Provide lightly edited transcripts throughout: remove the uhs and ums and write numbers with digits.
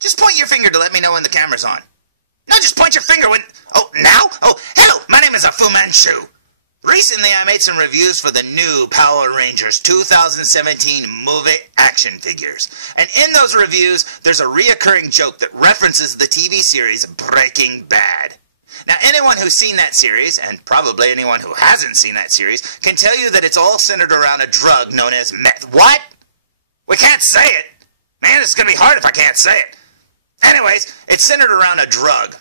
Just point your finger to let me know when the camera's on. No, just point your finger when... Oh, now? Oh, hello, my name is Fu Manchu. Recently, I made some reviews for the new Power Rangers 2017 movie action figures. And in those reviews, there's a reoccurring joke that references the TV series Breaking Bad. Now, anyone who's seen that series, and probably anyone who hasn't seen that series, can tell you that it's all centered around a drug known as meth. What? We can't say it. Man, it's going to be hard if I can't say it. Anyways, it's centered around a drug.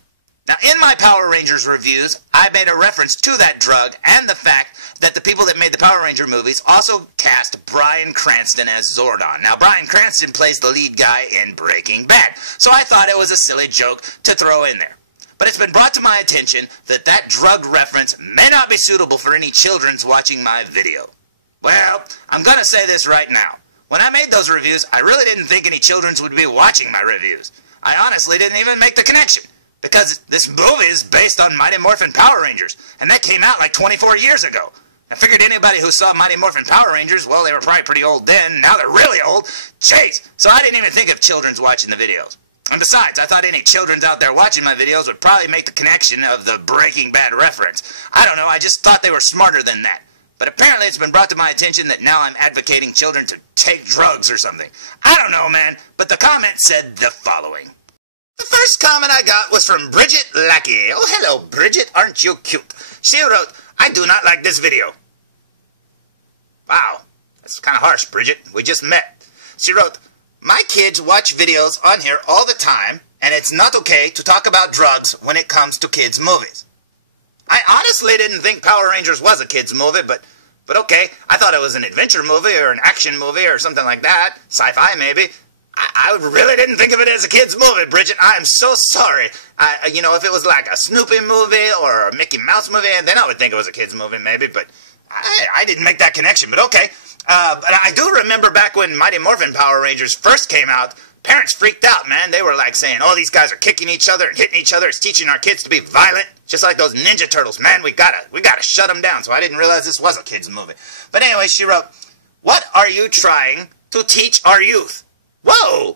Now, in my Power Rangers reviews, I made a reference to that drug and the fact that the people that made the Power Ranger movies also cast Bryan Cranston as Zordon. Now, Bryan Cranston plays the lead guy in Breaking Bad, so I thought it was a silly joke to throw in there. But it's been brought to my attention that that drug reference may not be suitable for any children's watching my video. Well, I'm going to say this right now. When I made those reviews, I really didn't think any children's would be watching my reviews. I honestly didn't even make the connection. Because this movie is based on Mighty Morphin Power Rangers, and that came out like 24 years ago. I figured anybody who saw Mighty Morphin Power Rangers, well, they were probably pretty old then, now they're really old. Jeez! So I didn't even think of children's watching the videos. And besides, I thought any children's out there watching my videos would probably make the connection of the Breaking Bad reference. I don't know, I just thought they were smarter than that. But apparently it's been brought to my attention that now I'm advocating children to take drugs or something. I don't know, man, but the comment said the following. The first comment I got was from Bridget Lackey. Oh, hello, Bridget. Aren't you cute? She wrote, I do not like this video. Wow, that's kind of harsh, Bridget. We just met. She wrote, my kids watch videos on here all the time, and it's not okay to talk about drugs when it comes to kids' movies. I honestly didn't think Power Rangers was a kids' movie, but okay. I thought it was an adventure movie or an action movie or something like that. Sci-fi, maybe. I really didn't think of it as a kid's movie, Bridget. I am so sorry. You know, if it was like a Snoopy movie or a Mickey Mouse movie, then I would think it was a kid's movie, maybe. But I didn't make that connection, but okay. But I do remember back when Mighty Morphin Power Rangers first came out, parents freaked out, man. They were like saying, oh, these guys are kicking each other and hitting each other. It's teaching our kids to be violent, just like those Ninja Turtles, man. We gotta shut them down. So I didn't realize this was a kid's movie. But anyway, she wrote, what are you trying to teach our youth? Whoa!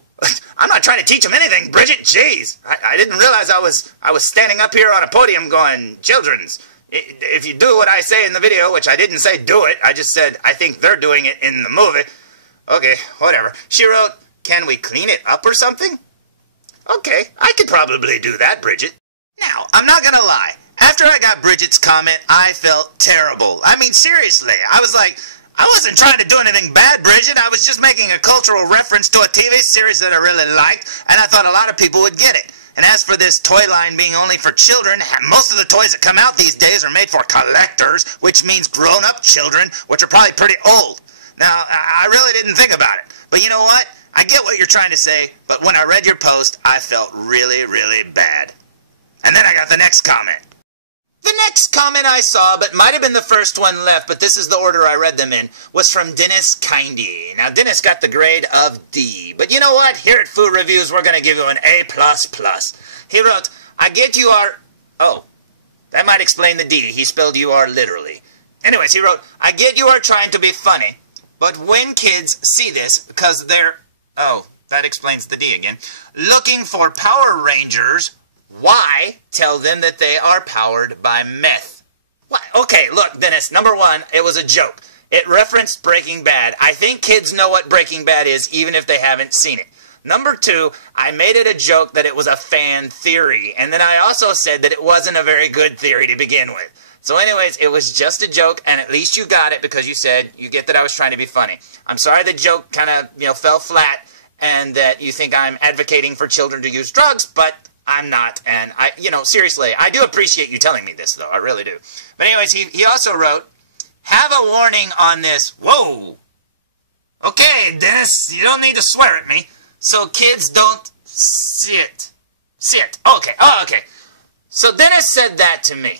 I'm not trying to teach them anything, Bridget. Jeez, I didn't realize I was standing up here on a podium going, children's. If you do what I say in the video, which I didn't say do it, I just said I think they're doing it in the movie. Okay, whatever. She wrote, can we clean it up or something? Okay, I could probably do that, Bridget. Now, I'm not gonna lie. After I got Bridget's comment, I felt terrible. I mean, seriously, I was like, I wasn't trying to do anything bad, Bridget. I was just making a cultural reference to a TV series that I really liked, and I thought a lot of people would get it. And as for this toy line being only for children, most of the toys that come out these days are made for collectors, which means grown-up children, which are probably pretty old. Now, I really didn't think about it. But you know what? I get what you're trying to say, but when I read your post, I felt really, really bad. And then I got the next comment. The next comment I saw, but might have been the first one left, but this is the order I read them in, was from Dennis Kindy. Now, Dennis got the grade of D. But you know what? Here at Food Reviews, we're going to give you an A++. He wrote, I get you are... Oh, that might explain the D. He spelled you are literally. Anyways, he wrote, I get you are trying to be funny, but when kids see this, because they're... Oh, that explains the D again. Looking for Power Rangers... Why tell them that they are powered by meth? What? Okay, look, Dennis, number one, it was a joke. It referenced Breaking Bad. I think kids know what Breaking Bad is, even if they haven't seen it. Number two, I made it a joke that it was a fan theory. And then I also said that it wasn't a very good theory to begin with. So anyways, it was just a joke, and at least you got it because you said you get that I was trying to be funny. I'm sorry the joke kind of, fell flat and that you think I'm advocating for children to use drugs, but... I'm not, and seriously, I do appreciate you telling me this, though, I really do. But anyways, he also wrote, have a warning on this. Whoa! Okay, Dennis, you don't need to swear at me, so kids don't see it. See it. Okay, okay. So Dennis said that to me.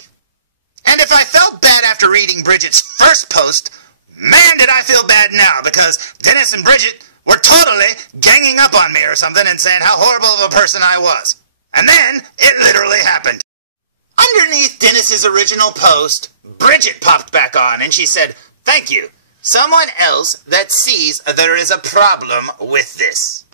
And if I felt bad after reading Bridget's first post, man, did I feel bad now, because Dennis and Bridget were totally ganging up on me or something and saying how horrible of a person I was. And then, it literally happened. Underneath Dennis's original post, Bridget popped back on and she said, thank you. Someone else that sees there is a problem with this.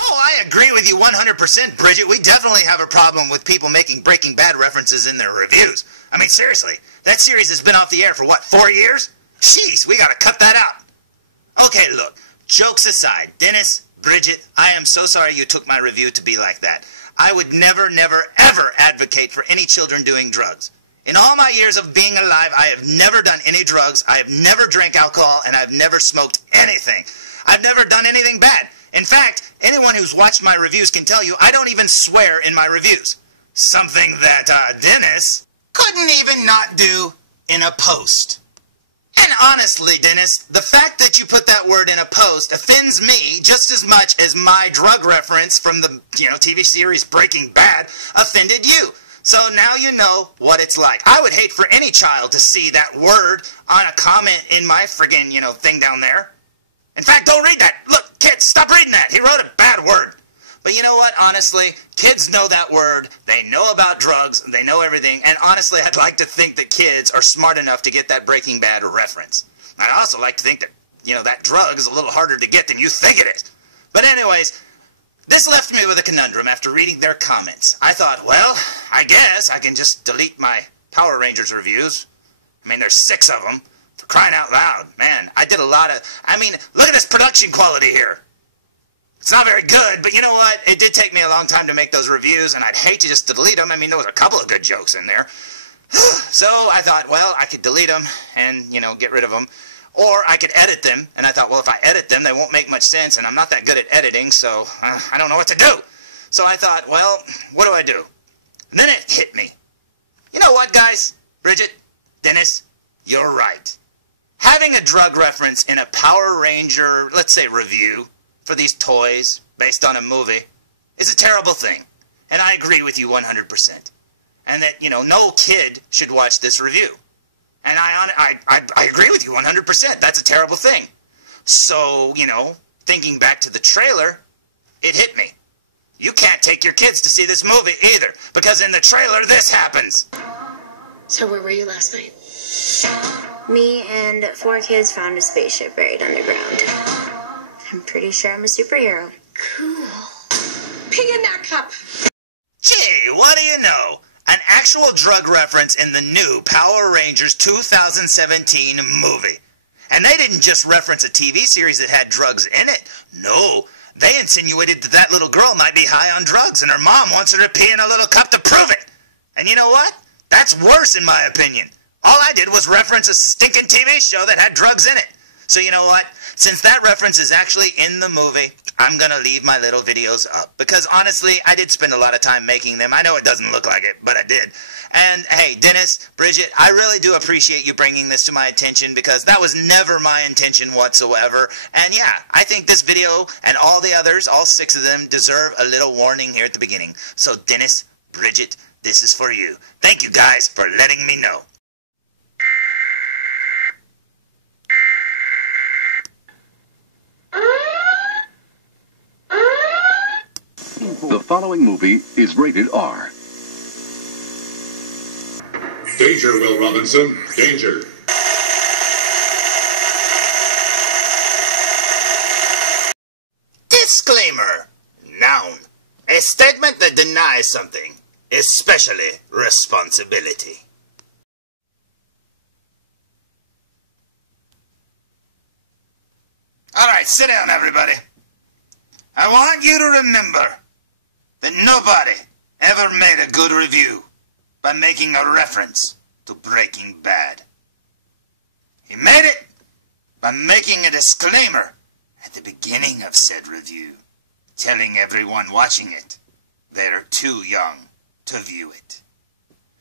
Oh, I agree with you 100%, Bridget. We definitely have a problem with people making Breaking Bad references in their reviews. I mean, seriously, that series has been off the air for, what, 4 years? Jeez, we gotta cut that out. Okay, look, jokes aside, Dennis, Bridget, I am so sorry you took my review to be like that. I would never, never, ever advocate for any children doing drugs. In all my years of being alive, I have never done any drugs, I have never drank alcohol, and I've never smoked anything. I've never done anything bad. In fact, anyone who's watched my reviews can tell you I don't even swear in my reviews. Something that Dennis couldn't even not do in a post. And honestly, Dennis, the fact that you put that word in a post offends me just as much as my drug reference from the, TV series Breaking Bad offended you. So now you know what it's like. I would hate for any child to see that word on a comment in my friggin', thing down there. In fact, don't read that. Look, kids, stop reading that. He wrote a bad word. But you know what? Honestly, kids know that word. They know about drugs. They know everything. And honestly, I'd like to think that kids are smart enough to get that Breaking Bad reference. I'd also like to think that, that drug is a little harder to get than you think it is. But anyways, this left me with a conundrum after reading their comments. I thought, well, I guess I can just delete my Power Rangers reviews. I mean, there's 6 of them. For crying out loud, man, I did a lot of, look at this production quality here. It's not very good, but you know what? It did take me a long time to make those reviews, and I'd hate to just delete them. There was a couple of good jokes in there. So I thought, well, I could delete them and, get rid of them. Or I could edit them, and I thought, well, if I edit them, they won't make much sense, and I'm not that good at editing, so I don't know what to do. So I thought, well, what do I do? And then it hit me. You know what, guys? Bridget, Dennis, you're right. Having a drug reference in a Power Ranger, let's say, review for these toys based on a movie is a terrible thing. And I agree with you 100%. And that, no kid should watch this review. And I agree with you 100%. That's a terrible thing. So, thinking back to the trailer, it hit me. You can't take your kids to see this movie either, because in the trailer, this happens. So where were you last night? Me and 4 kids found a spaceship buried underground. I'm pretty sure I'm a superhero. Cool. Pee in that cup. Gee, what do you know? An actual drug reference in the new Power Rangers 2017 movie. And they didn't just reference a TV series that had drugs in it. No, they insinuated that that little girl might be high on drugs and her mom wants her to pee in a little cup to prove it. And you know what? That's worse in my opinion. All I did was reference a stinking TV show that had drugs in it. So you know what? Since that reference is actually in the movie, I'm going to leave my little videos up. Because honestly, I did spend a lot of time making them. I know it doesn't look like it, but I did. And hey, Dennis, Bridget, I really do appreciate you bringing this to my attention because that was never my intention whatsoever. And yeah, I think this video and all the others, all 6 of them, deserve a little warning here at the beginning. So Dennis, Bridget, this is for you. Thank you guys for letting me know. The following movie is rated R. Danger, Will Robinson. Danger. Disclaimer. Noun. A statement that denies something, especially responsibility. Alright, sit down, everybody. I want you to remember that nobody ever made a good review by making a reference to Breaking Bad. He made it by making a disclaimer at the beginning of said review, telling everyone watching it they're too young to view it.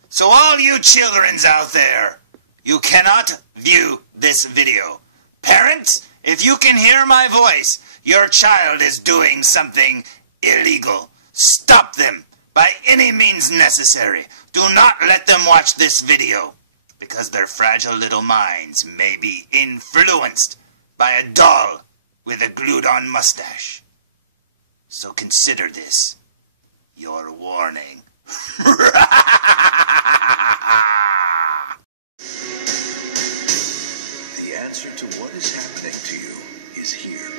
So all you childrens out there, you cannot view this video. Parents, if you can hear my voice, your child is doing something illegal. Stop them by any means necessary. Do not let them watch this video, because their fragile little minds may be influenced by a doll with a glued-on mustache. So consider this your warning. The answer to what is happening to you is here.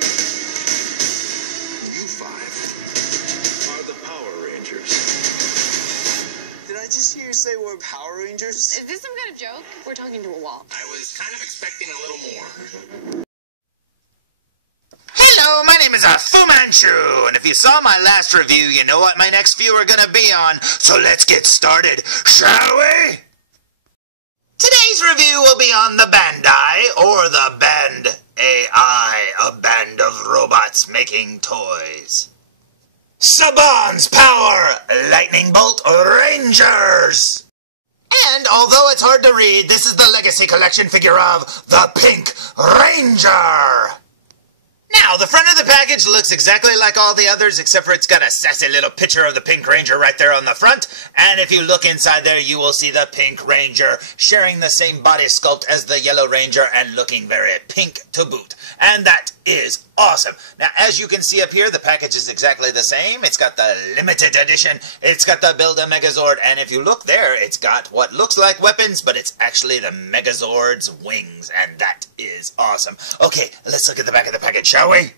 You 5 shoes. Is this some kind of joke? We're talking to a wall. I was kind of expecting a little more. Hello, my name is Fu Manchu, and if you saw my last review, you know what my next few are gonna be on, so let's get started, shall we? Today's review will be on the Bandai, or the Band AI, a band of robots making toys. Saban's Power Lightning Bolt Rangers! And although it's hard to read, this is the Legacy Collection figure of the Pink Ranger! Now, the front of the package looks exactly like all the others, except for it's got a sassy little picture of the Pink Ranger right there on the front. And if you look inside there, you will see the Pink Ranger sharing the same body sculpt as the Yellow Ranger and looking very pink to boot. And that is awesome. Now, as you can see up here, the package is exactly the same. It's got the limited edition. It's got the Build a Megazord. And if you look there, it's got what looks like weapons, but it's actually the Megazord's wings. And that is awesome. Okay, let's look at the back of the package, shall we?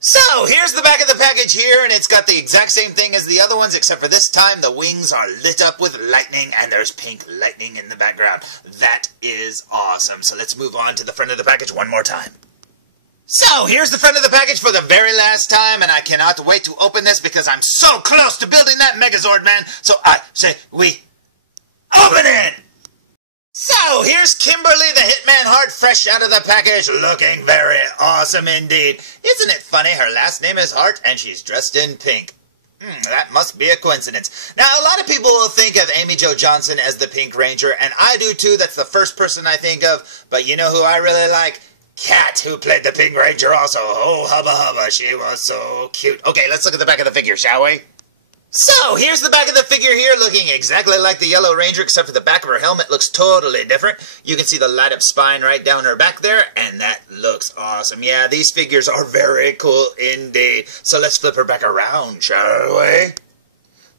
So, here's the back of the package here, and it's got the exact same thing as the other ones, except for this time the wings are lit up with lightning, and there's pink lightning in the background. That is awesome. So let's move on to the front of the package one more time. So, here's the front of the package for the very last time, and I cannot wait to open this because I'm so close to building that Megazord, man. So I say we open it! So, here's Kimberly the Hitman Heart fresh out of the package, looking very awesome indeed. Isn't it funny, her last name is Hart and she's dressed in pink? That must be a coincidence. Now, a lot of people will think of Amy Jo Johnson as the Pink Ranger, and I do too. That's the first person I think of. But you know who I really like? Kat, who played the Pink Ranger also. Oh, hubba hubba, she was so cute. Okay, let's look at the back of the figure, shall we? So, here's the back of the figure here, looking exactly like the Yellow Ranger, except for the back of her helmet looks totally different. You can see the light-up spine right down her back there, and that looks awesome. Yeah, these figures are very cool indeed. So let's flip her back around, shall we?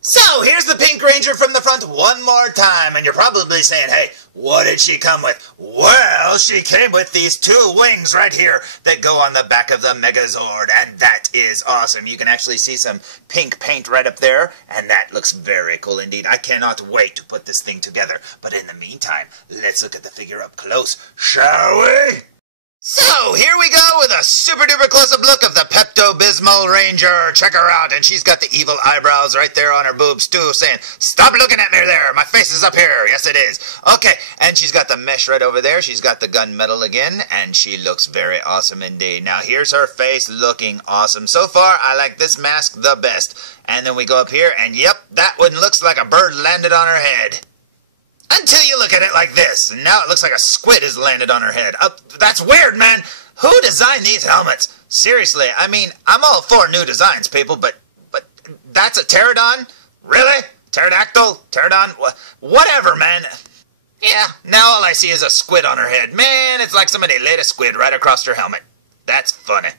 So, here's the Pink Ranger from the front one more time, and you're probably saying, hey, what did she come with? Well, she came with these two wings right here that go on the back of the Megazord, and that is awesome. You can actually see some pink paint right up there, and that looks very cool indeed. I cannot wait to put this thing together. But in the meantime, let's look at the figure up close, shall we? So, here we go with a super duper close-up look of the Pepto-Bismol Ranger. Check her out, and she's got the evil eyebrows right there on her boobs too, saying, stop looking at me there, my face is up here. Yes, it is. Okay, and she's got the mesh right over there. She's got the gunmetal again, and she looks very awesome indeed. Now, here's her face looking awesome. So far, I like this mask the best. And then we go up here, and yep, that one looks like a bird landed on her head. Until you look at it like this. Now it looks like a squid has landed on her head. That's weird, man. Who designed these helmets? Seriously, I mean, I'm all for new designs, people, but that's a pterodon? Really? Pterodactyl? Pterodon? Whatever, man. Yeah, now all I see is a squid on her head. Man, it's like somebody laid a squid right across her helmet. That's funny.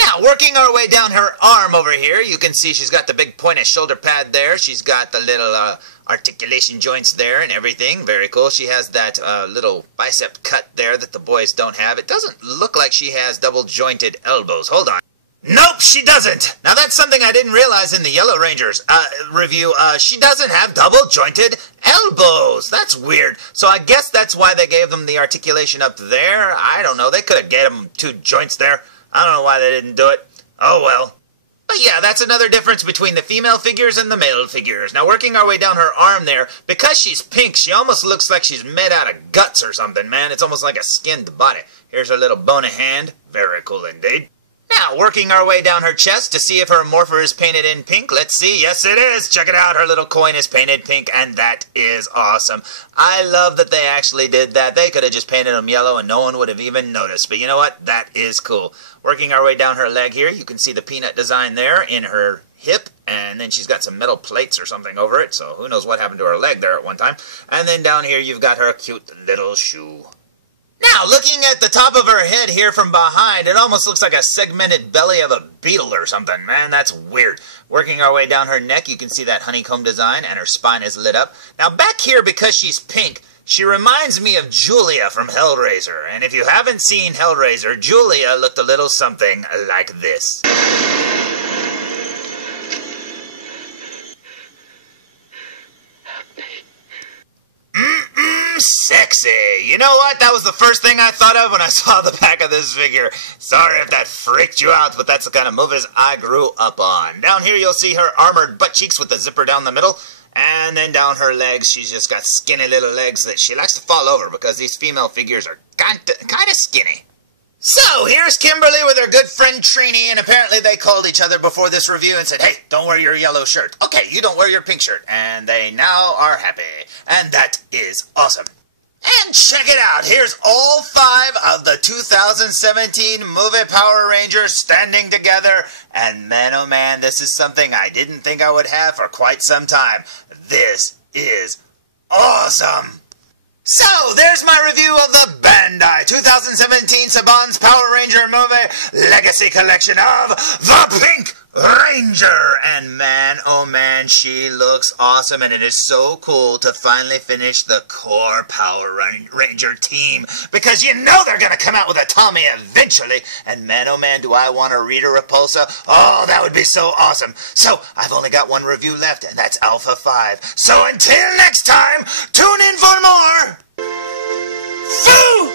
Now, working our way down her arm over here, you can see she's got the big pointed shoulder pad there. She's got the little articulation joints there and everything. Very cool. She has that little bicep cut there that the boys don't have. It doesn't look like she has double-jointed elbows. Hold on. Nope, she doesn't. Now, that's something I didn't realize in the Yellow Rangers review. She doesn't have double-jointed elbows. That's weird. So I guess that's why they gave them the articulation up there. I don't know. They could have gave them two joints there. I don't know why they didn't do it. Oh, well. But yeah, that's another difference between the female figures and the male figures. Now, working our way down her arm there, because she's pink, she almost looks like she's made out of guts or something, man. It's almost like a skinned body. Here's her little bony hand. Very cool indeed. Now, working our way down her chest to see if her morpher is painted in pink. Let's see. Yes, it is. Check it out. Her little coin is painted pink, and that is awesome. I love that they actually did that. They could have just painted them yellow, and no one would have even noticed. But you know what? That is cool. Working our way down her leg here, you can see the peanut design there in her hip, and then she's got some metal plates or something over it, so who knows what happened to her leg there at one time. And then down here, you've got her cute little shoe. Now, looking at the top of her head here from behind, it almost looks like a segmented belly of a beetle or something. Man, that's weird. Working our way down her neck, you can see that honeycomb design, and her spine is lit up. Now, back here, because she's pink, she reminds me of Julia from Hellraiser. And if you haven't seen Hellraiser, Julia looked a little something like this. see. You know what? That was the first thing I thought of when I saw the back of this figure. Sorry if that freaked you out, but that's the kind of movies I grew up on. Down here you'll see her armored butt cheeks with the zipper down the middle. And then down her legs, she's just got skinny little legs that she likes to fall over because these female figures are kind of skinny. So, here's Kimberly with her good friend Trini, and apparently they called each other before this review and said, hey, don't wear your yellow shirt. Okay, you don't wear your pink shirt. And they now are happy. And that is awesome. And check it out. Here's all 5 of the 2017 movie Power Rangers standing together. And man, oh man, this is something I didn't think I would have for quite some time. This is awesome. So, there's my review of the Bandai 2017 Saban's Power Ranger movie Legacy Collection of The Pink Ranger. And man, oh man, she looks awesome, and it is so cool to finally finish the core Power Ranger team, because you know they're going to come out with a Tommy eventually, and man, oh man, do I want a Rita Repulsa. Oh, that would be so awesome. So, I've only got one review left, and that's Alpha 5. So, until next time, tune in for more Foo!